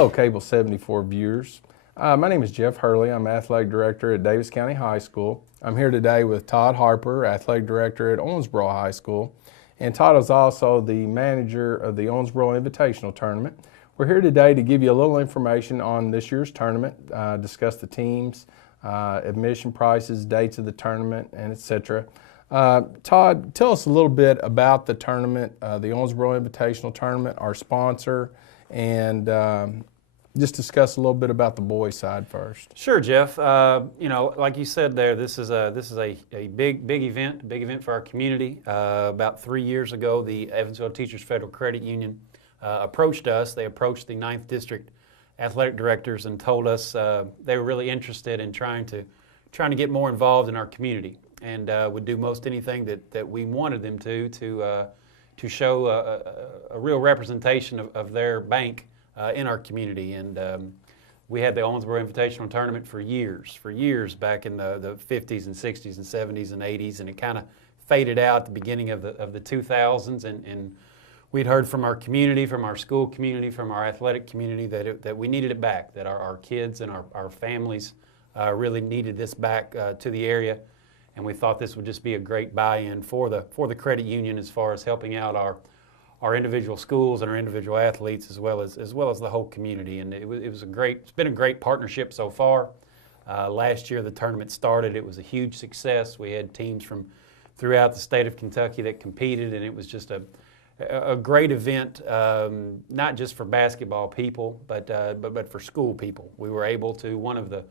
Hello, Cable 74 viewers. My name is Jeff Hurley. I'm Athletic Director at Davis County High School. I'm here today with Todd Harper, Athletic Director at Owensboro High School. And Todd is also the manager of the Owensboro Invitational Tournament. We're here today to give you a little information on this year's tournament, discuss the teams, admission prices, dates of the tournament, and etc. Todd, tell us a little bit about the tournament, the Owensboro Invitational Tournament, our sponsor, and just discuss a little bit about the boys' side first. Sure, Jeff. Like you said there, this is a big event for our community. About 3 years ago, the Evansville Teachers Federal Credit Union approached us. They approached the 9th District athletic directors and told us they were really interested in trying to get more involved in our community, and would do most anything that we wanted them to show a real representation of their bank in our community. And we had the Owensboro Invitational Tournament for years back in the 50s and 60s and 70s and 80s, and it kind of faded out at the beginning of the 2000s, and we'd heard from our community, from our school community, from our athletic community that we needed it back, that our kids and our families really needed this back to the area. And we thought this would just be a great buy-in for the credit union as far as helping out our individual schools and our individual athletes as well as the whole community. And it's been a great partnership so far. Last year the tournament started. It was a huge success. We had teams from throughout the state of Kentucky that competed, and it was just a great event, not just for basketball people, but for school people. We were able to, one of the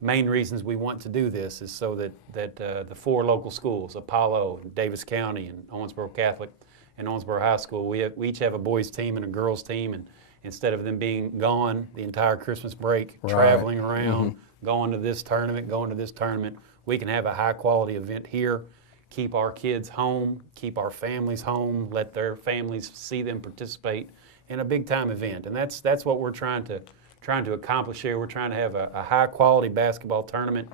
main reasons we want to do this is so that the 4 local schools, Apollo, Davis County, and Owensboro Catholic, and Owensboro High School, we each have a boys team and a girls team, and instead of them being gone the entire Christmas break, traveling around, going to this tournament, we can have a high quality event here, keep our kids home, keep our families home, let their families see them participate in a big time event. And that's what we're trying to accomplish here. We're trying to have a high quality basketball tournament,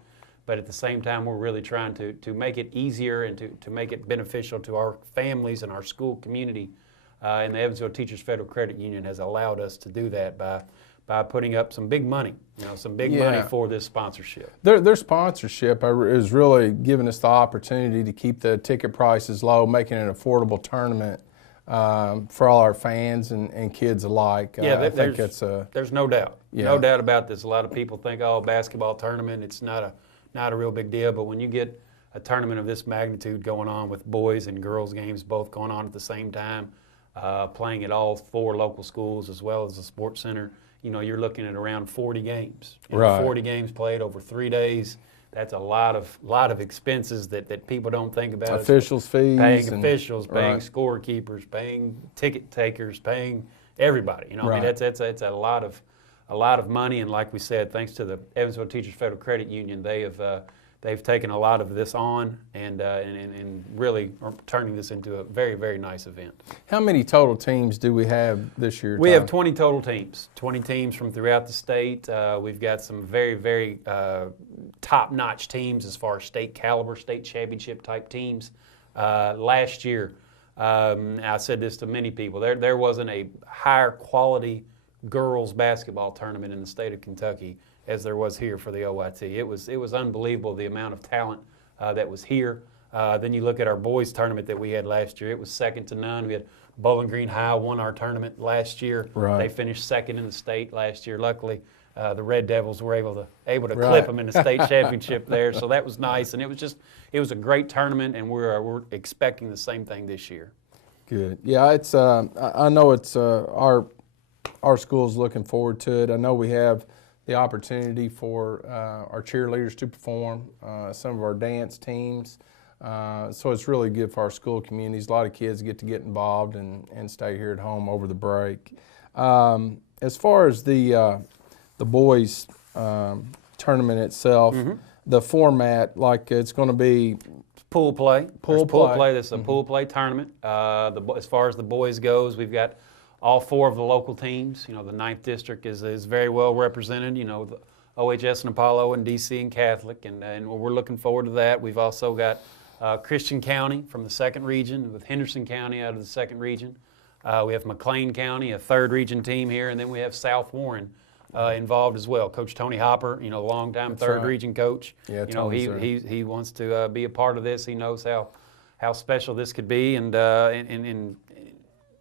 but at the same time we're really trying to make it easier and to make it beneficial to our families and our school community. And the Evansville Teachers Federal Credit Union has allowed us to do that by putting up some big money, money for this sponsorship. Their sponsorship is really giving us the opportunity to keep the ticket prices low, making it an affordable tournament for all our fans and kids alike. There's no doubt. No doubt about this. A lot of people think, basketball tournament, it's not a real big deal, but when you get a tournament of this magnitude going on with boys and girls games both going on at the same time, playing at all 4 local schools as well as the sports center, you're looking at around 40 games. 40 games played over 3 days. That's a lot of expenses that people don't think about. Officials' fees. Paying officials, paying scorekeepers, paying ticket takers, paying everybody. That's a lot of money. And like we said, thanks to the Evansville Teachers Federal Credit Union, they've taken a lot of this on and really are turning this into a very, very nice event. How many total teams do we have this year, We have 20 total teams, 20 teams from throughout the state. We've got some very, very top-notch teams as far as state caliber, state championship type teams. Last year, I said this to many people, there wasn't a higher quality girls basketball tournament in the state of Kentucky as there was here for the OIT. It was unbelievable the amount of talent that was here. Then you look at our boys tournament that we had last year. It was second to none. We had Bowling Green High won our tournament last year. They finished second in the state last year. Luckily, the Red Devils were able to clip them in the state championship there. So that was nice, and it was a great tournament, and we're expecting the same thing this year. Good. Yeah, it's I know it's our school's looking forward to it. I know we have the opportunity for our cheerleaders to perform, some of our dance teams. So it's really good for our school communities. A lot of kids get involved and stay here at home over the break. As far as the boys tournament itself, the format, like it's going to be pool play. Pool play. This is a pool play tournament. As far as the boys goes, we've got all 4 of the local teams. The 9th District is very well represented. The OHS and Apollo and DC and Catholic, and we're looking forward to that. We've also got Christian County from the 2nd region with Henderson County out of the 2nd region. We have McLean County, a third region team here, and then we have South Warren involved as well. Coach Tony Hopper, longtime third region coach. Yeah, he wants to be a part of this. He knows how special this could be, and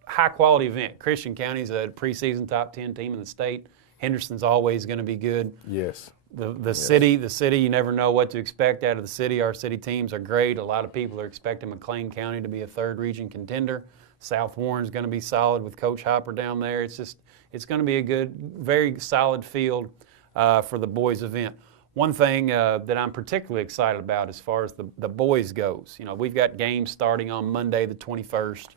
high quality event. Christian County's a preseason top 10 team in the state. Henderson's always going to be good. Yes. The city, you never know what to expect out of the city. Our city teams are great. A lot of people are expecting McLean County to be a third region contender. South Warren's going to be solid with Coach Hopper down there. It's going to be a good, very solid field for the boys event. One thing that I'm particularly excited about as far as the boys goes, we've got games starting on Monday the 21st.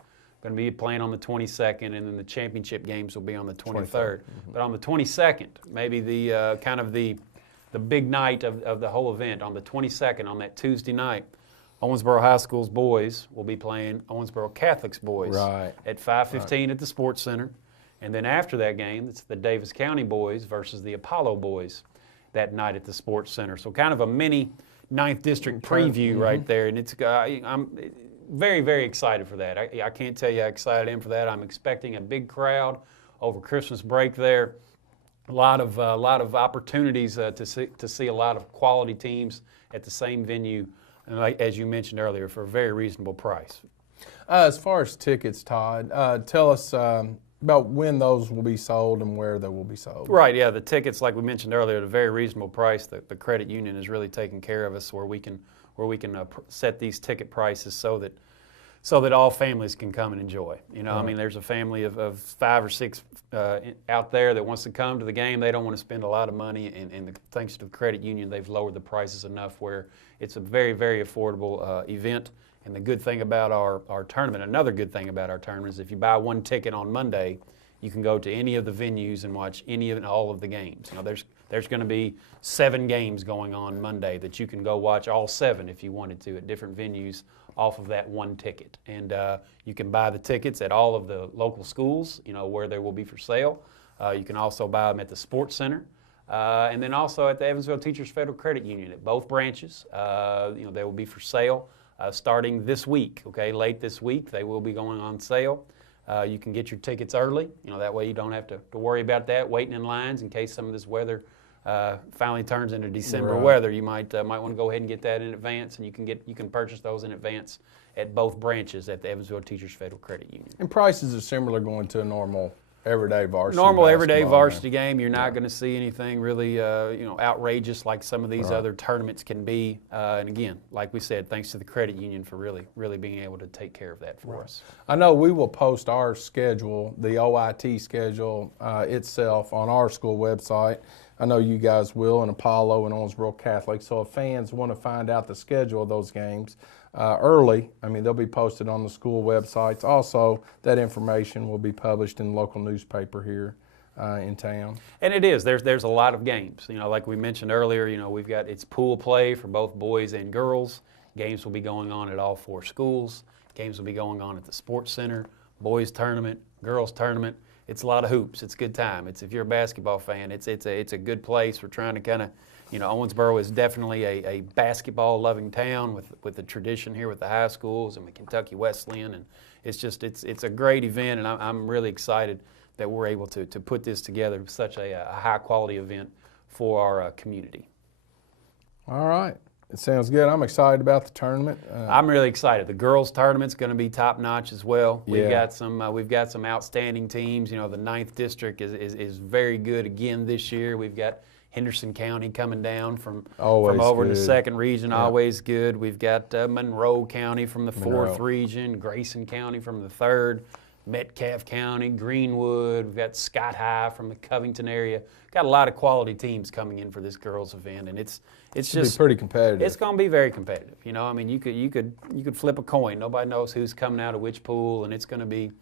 Going to be playing on the 22nd, and then the championship games will be on the 23rd. Mm-hmm. But on the 22nd, maybe the kind of the big night of the whole event, on the 22nd, on that Tuesday night, Owensboro High School's boys will be playing Owensboro Catholic's boys at 5:15 at the Sports Center. And then after that game, it's the Davis County boys versus the Apollo boys that night at the Sports Center. So kind of a mini 9th District preview right there. And it's I'm very, very excited for that. I can't tell you how excited I am for that. I'm expecting a big crowd over Christmas break there. A lot of opportunities to see a lot of quality teams at the same venue, as you mentioned earlier, for a very reasonable price. As far as tickets, Todd, tell us about when those will be sold and where they will be sold. Right, yeah, the tickets, like we mentioned earlier, at a very reasonable price. The credit union is really taking care of us where we can set these ticket prices so that all families can come and enjoy. I mean, there's a family of 5 or 6 out there that wants to come to the game. They don't want to spend a lot of money, and thanks to the credit union, they've lowered the prices enough where it's a very, very affordable event. And the good thing about our tournament, another good thing about our tournament, is if you buy one ticket on Monday, you can go to any of the venues and watch any and all of the games. There's going to be 7 games going on Monday that you can go watch all 7 if you wanted to at different venues off of that one ticket. And you can buy the tickets at all of the local schools, where they will be for sale. You can also buy them at the Sports Center. And then also at the Evansville Teachers Federal Credit Union at both branches. They will be for sale starting this week, late this week. They will be going on sale. You can get your tickets early. That way you don't have to worry about that, waiting in lines in case some of this weather finally turns into December weather. You might want to go ahead and get that in advance, and you can purchase those in advance at both branches at the Evansville Teachers Federal Credit Union. And prices are similar going to a normal everyday varsity everyday varsity game. You're not going to see anything really outrageous like some of these other tournaments can be. And again, like we said, thanks to the credit union for really being able to take care of that for us. I know we will post our schedule, the OIT schedule itself, on our school website. I know you guys will, and Apollo and Owensboro Catholic. So if fans want to find out the schedule of those games early, they'll be posted on the school websites. Also, that information will be published in the local newspaper here in town. And it is. There's a lot of games. Like we mentioned earlier, it's pool play for both boys and girls. Games will be going on at all 4 schools. Games will be going on at the Sports Center, boys tournament, girls tournament. It's a lot of hoops. It's a good time. If you're a basketball fan, it's a good place. We're trying to kind of, Owensboro is definitely a basketball-loving town with the tradition here with the high schools and the Kentucky Wesleyan, and it's a great event, and I'm really excited that we're able to put this together, such a high-quality event for our community. All right. It sounds good. I'm excited about the tournament. I'm really excited. The girls' tournament's going to be top-notch as well. We've got some outstanding teams. The 9th District is very good again this year. We've got Henderson County coming down from over in the 2nd region, always good. We've got Monroe County from the 4th region, Grayson County from the 3rd, Metcalfe County, Greenwood. We've got Scott High from the Covington area. Got a lot of quality teams coming in for this girls' event, and it's just pretty competitive. It's going to be very competitive. You could flip a coin. Nobody knows who's coming out of which pool, and it's going to be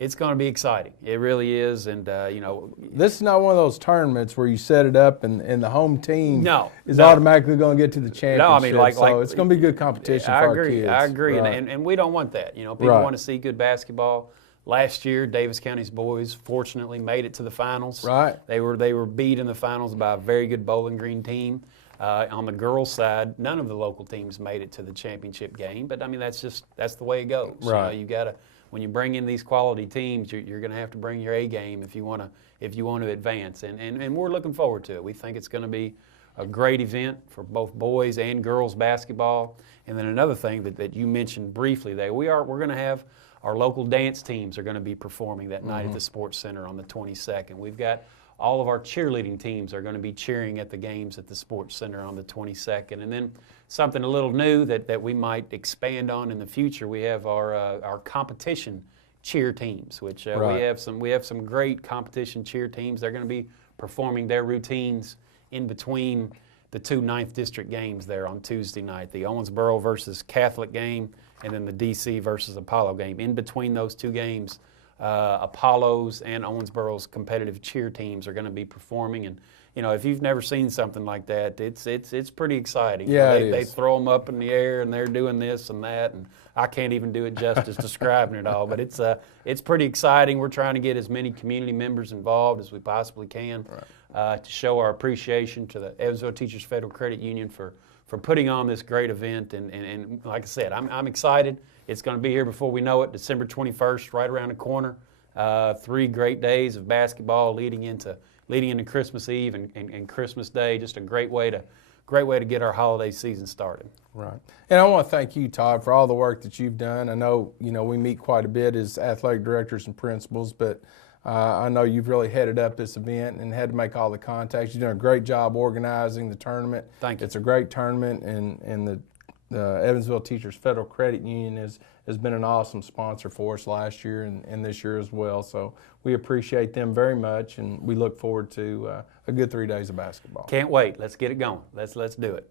exciting. It really is, and this is not one of those tournaments where you set it up and the home team is no. automatically going to get to the championship. No, so it's going to be good competition for our kids. I agree, right. and we don't want that. People want to see good basketball. Last year, Davis County's boys fortunately made it to the finals. Right. They were beat in the finals by a very good Bowling Green team. On the girls' side, none of the local teams made it to the championship game, but that's the way it goes. Right. You got to when you bring in these quality teams, you're going to have to bring your A game if you want to advance. And we're looking forward to it. We think it's going to be a great event for both boys and girls basketball. And then another thing that you mentioned briefly there, we're going to have our local dance teams are going to be performing that night at the Sports Center on the 22nd. We've got all of our cheerleading teams are going to be cheering at the games at the Sports Center on the 22nd. And then something a little new that we might expand on in the future, we have our competition cheer teams, which Right. we have some great competition cheer teams. They're going to be performing their routines in between the two 9th District games there on Tuesday night, the Owensboro versus Catholic game, and then the DC versus Apollo game. In between those two games, Apollo's and Owensboro's competitive cheer teams are going to be performing. And if you've never seen something like that, it's pretty exciting. Yeah, They throw them up in the air and they're doing this and that, and I can't even do it justice describing it all. But it's pretty exciting. We're trying to get as many community members involved as we possibly can to show our appreciation to the Evansville Teachers Federal Credit Union for putting on this great event. And like I said, I'm excited. It's going to be here before we know it, December 21st, right around the corner. 3 great days of basketball leading into Christmas Eve and Christmas Day. Just a great way to get our holiday season started. Right. And I want to thank you, Todd, for all the work that you've done. I know, we meet quite a bit as athletic directors and principals, but I know you've really headed up this event and had to make all the contacts. You've done a great job organizing the tournament. Thank you. It's a great tournament, and the Evansville Teachers Federal Credit Union has been an awesome sponsor for us last year and this year as well. So we appreciate them very much, and we look forward to a good 3 days of basketball. Can't wait. Let's get it going. Let's do it.